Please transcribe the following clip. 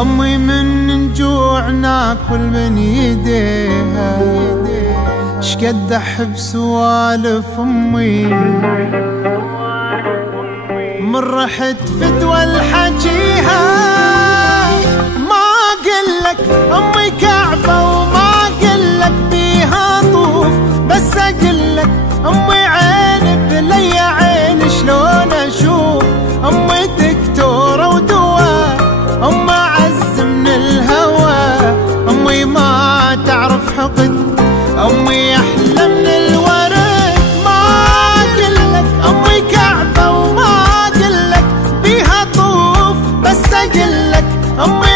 أمي من جوع ناكل من يديها، شقد أحب سوالف أمي من رحت فدوى الحجيها. ما أقلك أمي كعبة وما أقلك بيها طوف، بس أقلك أمي عين بلي عين شلون أشوف. أمي دكتورة ودواء، أمي أعز من الهوى، أمي ما تعرف حقد، أمي أحلى من الورد. ما أقلك أمي كعبة وما أقلك بيها طوف، بس أقلك أمي